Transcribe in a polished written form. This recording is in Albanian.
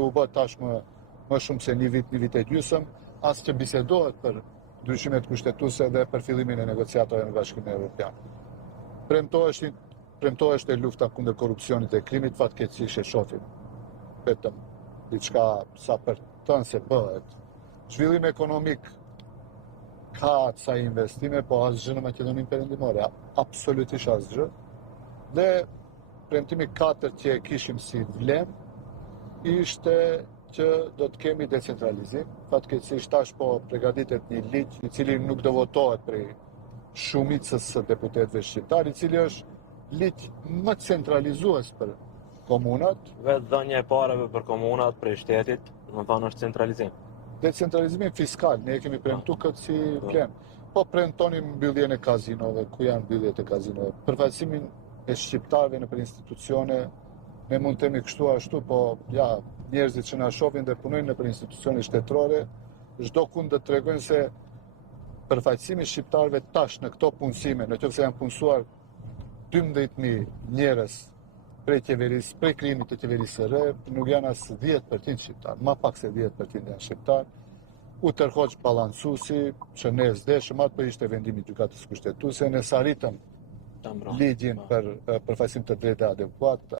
u bë tashmë më shumë se një vit e gjysmë, as që bisedohet për ndryshimet kushtetuese dhe për fillimin e negociatave në Bashkimin Evropian. Premtoheshte lufta kundër korrupsionit e krimit, fatkeqësisht e shohim vetëm diçka sa për tënë se bëhet. Zhvillim ekonomik ka ca investime, po asgjë në Maqedoninë Perëndimore, absolutisht asgjë. Dhe premtimi 4 që e kishim si vlem ishte që do të kemi decentralizim. Fatkeqësisht tash po përgatitet një ligj i cili nuk do votohet prej shumicës së deputetëve shqiptar, i cili është ligj më centralizues për komunat. Vetë dhënia e parave për komunat prej shtetit, do të thonë është centralizim. Decentralizimin fiskal, ne e kemi premtuar këtë si vlem. Po premtonim mbylljen e kazinove, ku janë mbylljet e kazinove. Përfaqësimin e shqiptarëve në për institucione, ne mund të themi kështu ashtu, po ja, njerëzit që na shohin dhe punojnë në për institucione shtetërore, çdo kund të tregojnë se përfaqësimi i shqiptarëve tash në këto punësime, nëse janë punësuar 12.000 njerëz prej qeverisë, prej krijimit të qeverisë së re, nuk janë as 10% shqiptar, ma pak se 10% janë shqiptar. U tërhoq balancuesi, që ne s'deshëm, atë po ishte vendimi i gjykatës kushtetuese, ne s'arritëm ligjin për përfaqësim të drejtë adekuat.